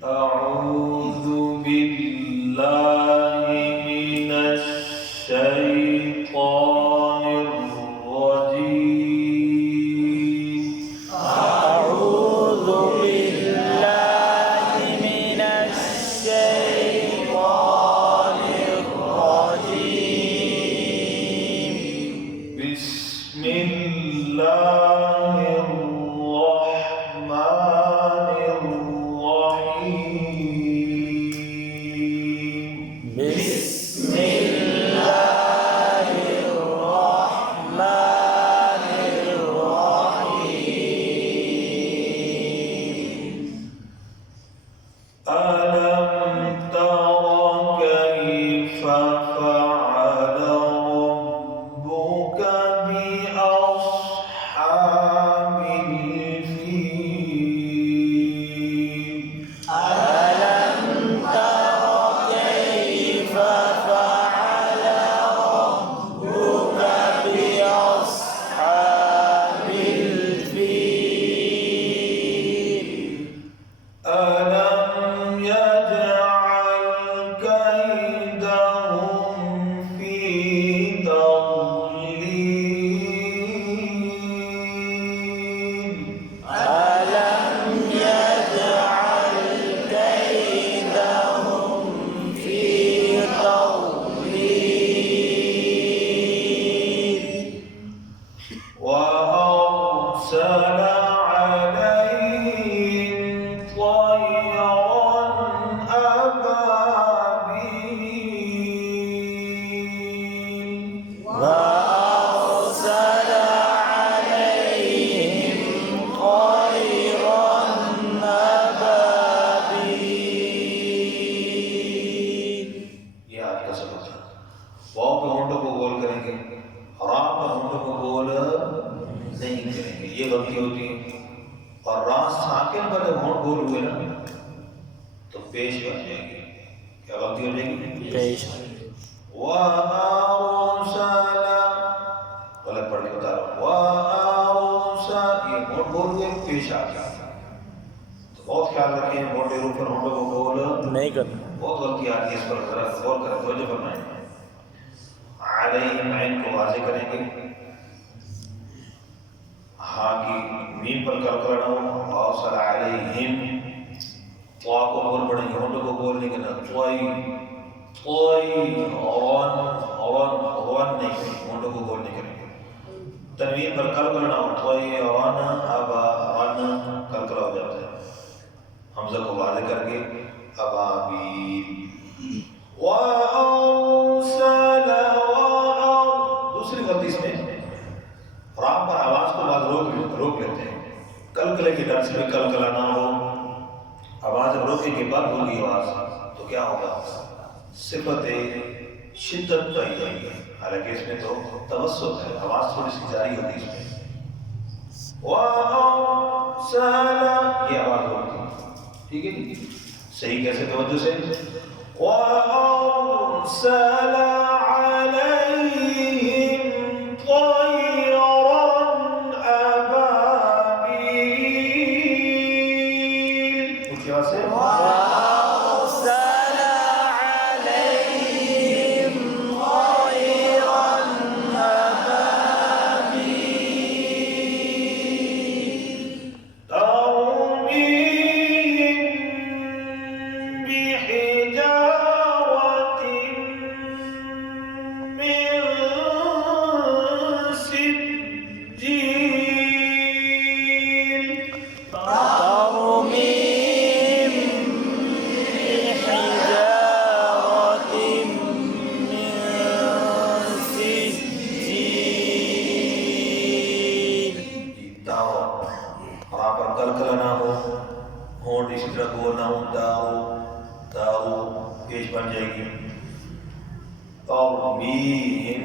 أعوذ بالله من الشيطان الرجيم. أعوذ بالله من الشيطان الرجيم. بسم الله الرحمن الرحيم. بسم الله الرحمن الرحيم. ألم تر كيف فعل ربك بأصحاب الفيل؟ ألم تر كيف فعل ربك بأصحاب الفيل؟ ألم يجعل كيدهم في تضليل؟ ألم يجعل كيدهم في تضليل؟ وأرسل عليهم طيرا أبابيل وأرسل عليهم طيرا أبابيل. ये आज का सबक था। वाव के होंठों को गोल करेंगे, रा के होंठों को गोल नहीं करेंगे, ये गलती होती है। और रा साकिन पर जब होंठ गोल हुए ना तो पेश बन जाएंगे। क्या गलती हो जाएगी? पेश गलत पढ़ के बता रहा हूँ। ये होंठ गोल हुए, पेश आ गया। तो बहुत ख्याल रखें, मोटे रूप पर होंठों को गोल नहीं करना। बहुत गलती आती है, इस पर जरा गौर करें, तवज्जो फरमाएं। अलैहिम ऐन को वाज़ेह करेंगे, हाँ की मीम पर कलकला हो, और सला अलैहिम तो को बोल पड़ेंगे, होंठों को बोल नहीं करना। तोई औरन नहीं, होंठों को बोल नहीं करेंगे। तनवीन पर कलकला हो, तोई औरन अबा अन कलकला हो जाता है। हमजा को वाज़ेह करके अबाबील। दूसरी गलती इसमें, रा पर आवाज को बाद रोक लेते हैं। कलकले के डर से भी कलकला ना हो, आवाज जब रोकने के बाद होगी आवाज तो क्या होगा? सिफत शिद्दत का ही है। हालांकि इसमें तो तवस्सुत है, आवाज थोड़ी सी जारी होगी इसमें। ये आवाज होगी, ठीक है? सही कैसे? तवज्जो से। وأرسل عليهم طيرا أبابيل. وأرسل عليهم طيرا أبابيل. ترميهم بحجارة من سجيل. ترميهم بحجارة من سجيل. ताओ वहाँ पर कलकला ना हो, होंठ इसी तरह गोल ना हो, ताओ पेश बन जाएगी। और मीम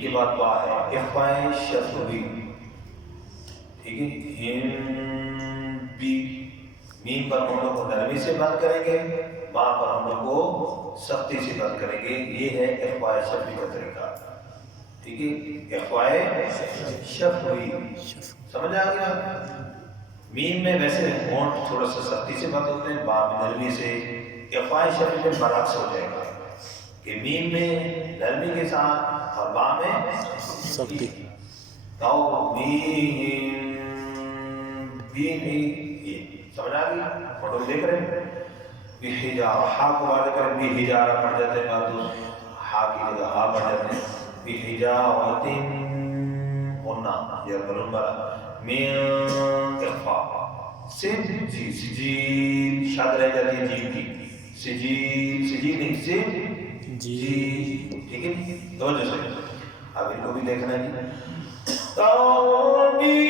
के बाद बा है, इफ़ाए शफ़वी, ठीक है? हिम बी मीम पर हम लोग को नरमी से बंद करेंगे, बा पर हम लोग को सख्ती से बंद करेंगे। ये है इफ़ाए शफ़वी का तरीका, ठीक है? इफ़ाए शफ़वी समझ आ गया? मीम में वैसे होंठ थोड़ा सा सख्ती से बंद होते हैं, बा में नरमी से, इफ़ाए शरीफ में बरक्स हो जाएगा कि मीम में नरमी के साथ और बा में सख्ती। ताऊ मीम बी में ये समझ आ गई? फोटो देख रहे हैं? बिहिजारा हा को वाले करें बिहिजारा पढ़ जाते हैं, बात हा की जगह हा पढ़ जाते हैं। बिहिजारतिन होना ये बलून वाला मिन इख्फा सिन जी सिजील शाद रह जाती है जीम की सिजील सिजील नहीं सिन जी। ठीक है दो जैसे अब इनको भी देखना है तौमीम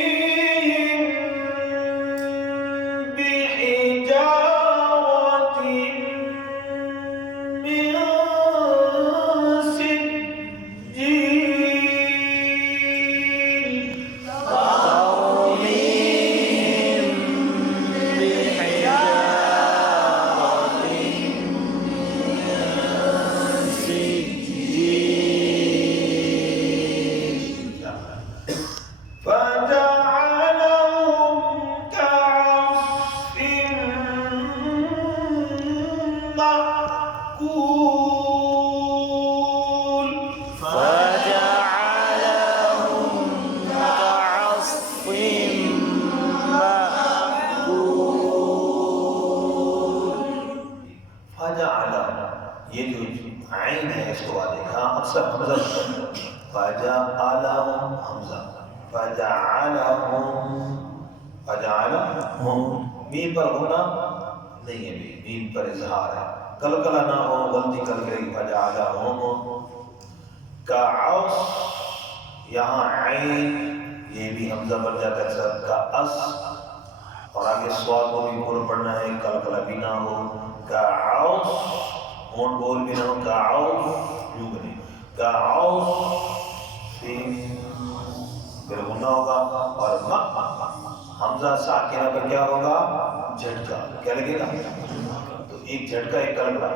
बिहिजारतिन मिन ये जो आइन है इसको वाले हाँ अक्सर हमजा फजअलहुम हमजा फजअलहुम मीम पर होना नहीं है, मीम पर इजहार है, कलकला ना हो गलती कर गई फजअलहुम का अस यहाँ आइन ये भी हमजा बन जाता है सर का अस और आगे स्वाद को भी पूरा पढ़ना है, कलकला भी ना हो का अस होंठ बोल भी ना हो गाउस यूं बने गाउस फिर गुना होगा और हमजा साकिना पर क्या होगा झटका क्या लगेगा तो एक झटका एक कलकला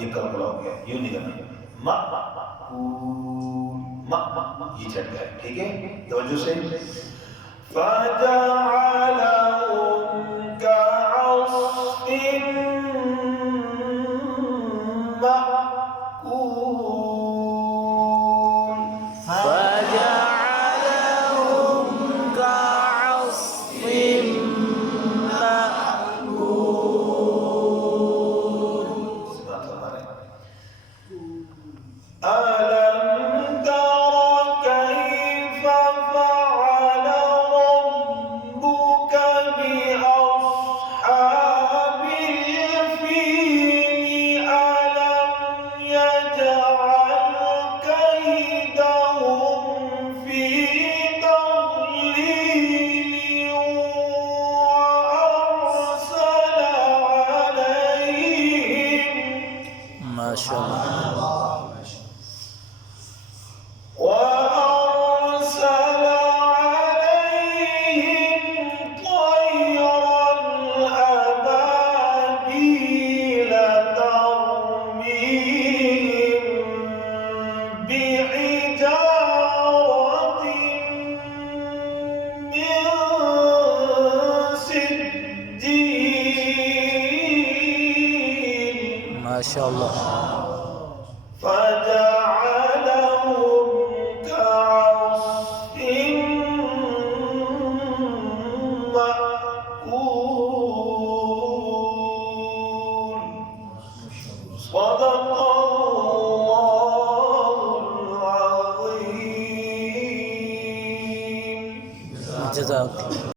ये कलकला हो गया यूं नहीं करना ये झटका है ठीक है तवज्जो से फजअलहुम कअस्फिन माशाअल्लाह फजअलहुम कअस्फिन मअकूल सदक़ल्लाहुल अज़ीम। जज़ाक